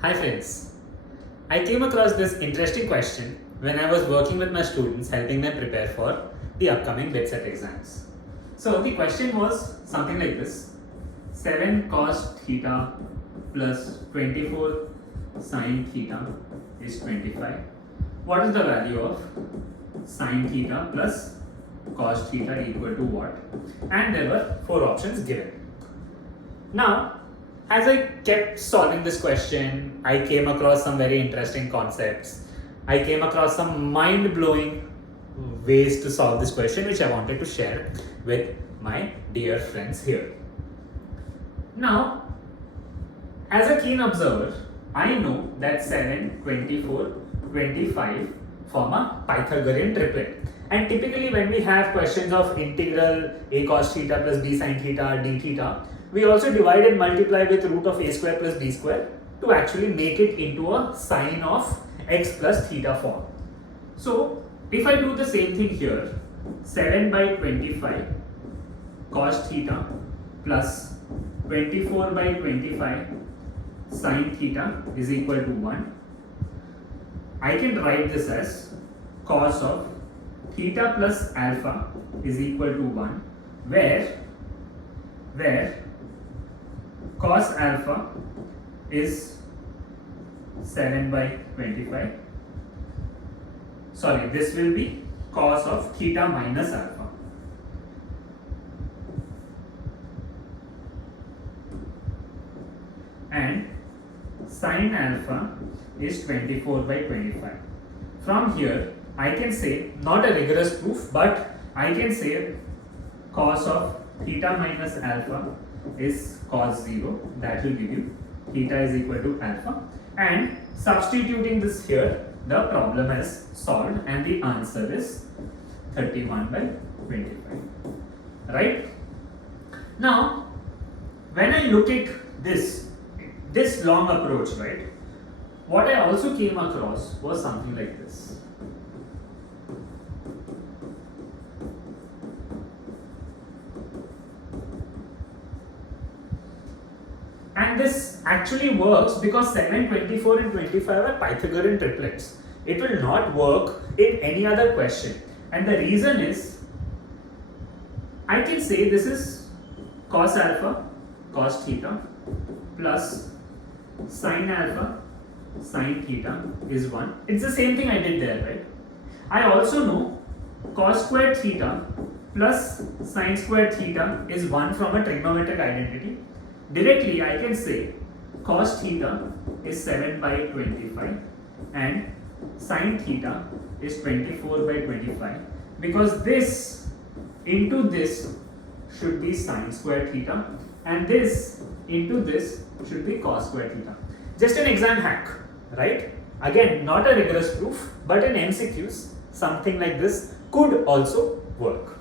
Hi friends, I came across this interesting question when I was working with my students helping them prepare for the upcoming BITSAT exams. So the question was something like this: 7 cos theta plus 24 sin theta is 25. What is the value of sin theta plus cos theta equal to what? And there were 4 options given. Now, as I kept solving this question, I came across some very interesting concepts. I came across some mind-blowing ways to solve this question, which I wanted to share with my dear friends here. Now, as a keen observer, I know that 7, 24, 25 form a Pythagorean triplet. And typically when we have questions of integral a cos theta plus b sin theta d theta, we also divide and multiply with root of a square plus b square to actually make it into a sine of x plus theta form. So if I do the same thing here, 7 by 25 cos theta plus 24 by 25 sin theta is equal to 1. I can write this as cos of theta plus alpha is equal to 1, where cos alpha is 7 by 25. Sorry, this will be cos of theta minus alpha. And sin alpha is 24 by 25. From here, I can say, not a rigorous proof, but I can say cos of theta minus alpha is cos 0. That will give you theta is equal to alpha. And substituting this here, the problem is solved and the answer is 31 by 25. Right? Now, when I look at this long approach, right, what I also came across was something like this. And this actually works because 7, 24 and 25 are Pythagorean triplets. It will not work in any other question. And the reason is, I can say this is cos alpha, cos theta, plus sin alpha, sin theta is 1. It's the same thing I did there, right? I also know cos squared theta plus sin squared theta is 1 from a trigonometric identity. Directly I can say cos theta is 7 by 25 and sin theta is 24 by 25, because this into this should be sin squared theta and this into this should be cos squared theta. Just an exam hack, right? Again, not a rigorous proof, but in MCQs something like this could also work.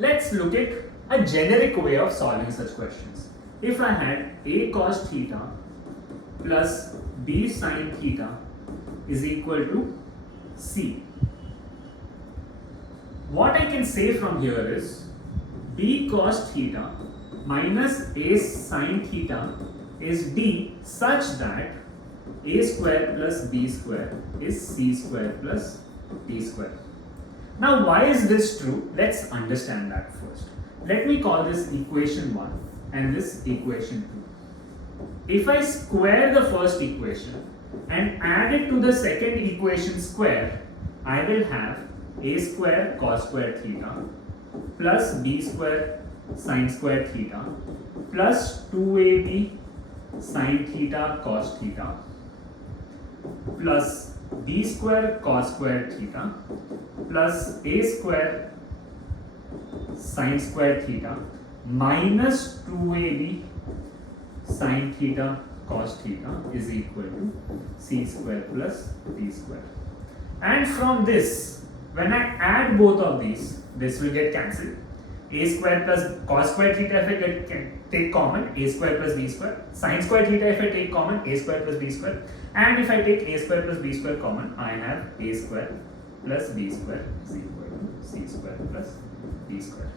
Let's look at a generic way of solving such questions. If I had a cos theta plus b sin theta is equal to c, what I can say from here is b cos theta minus a sin theta is d such that a square plus b square is c square plus d square. Now, why is this true? Let's understand that first. Let me call this equation 1 and this equation 2. If I square the first equation and add it to the second equation square, I will have a square cos squared theta plus b square sin squared theta plus 2ab sin theta cos theta plus b square cos squared theta plus a square sin squared theta minus 2ab sin theta cos theta is equal to c square plus d square. And from this, when I add both of these, this will get cancelled. A square plus cos squared theta if I take common, a square plus b square. Sin squared theta if I take common, a square plus b square. And if I take a square plus b square common, I have a square plus b square is equal to c square plus d square.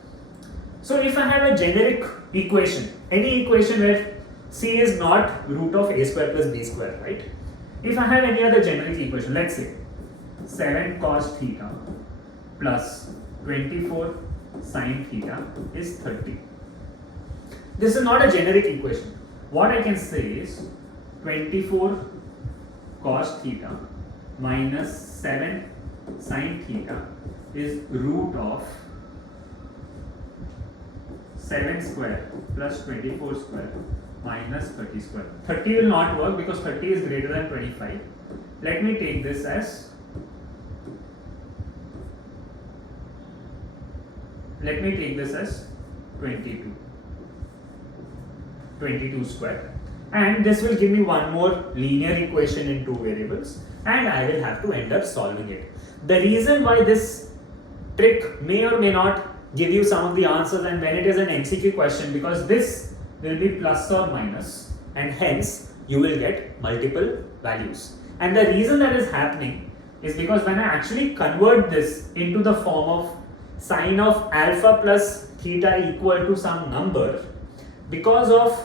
So if I have a generic equation, any equation where C is not root of a square plus b square, right? If I have any other generic equation, let's say 7 cos theta plus 24 sin theta is 30. This is not a generic equation. What I can say is 24 cos theta minus 7 sin theta is root of 7 square plus 24 square minus 30 square. 30 will not work because 30 is greater than 25. Let me take this as 22. 22 square. And this will give me one more linear equation in two variables, and I will have to end up solving it. The reason why this trick may or may not give you some of the answers and when it is an MCQ question, because this will be plus or minus, and hence you will get multiple values. And the reason that is happening is because when I actually convert this into the form of sine of alpha plus theta equal to some number, because of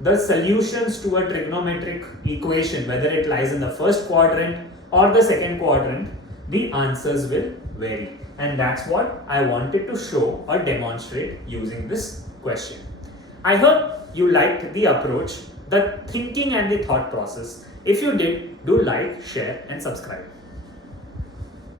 the solutions to a trigonometric equation, whether it lies in the first quadrant or the second quadrant, the answers will vary. And that's what I wanted to show or demonstrate using this question. I hope you liked the approach, the thinking and the thought process. If you did, do like, share and subscribe.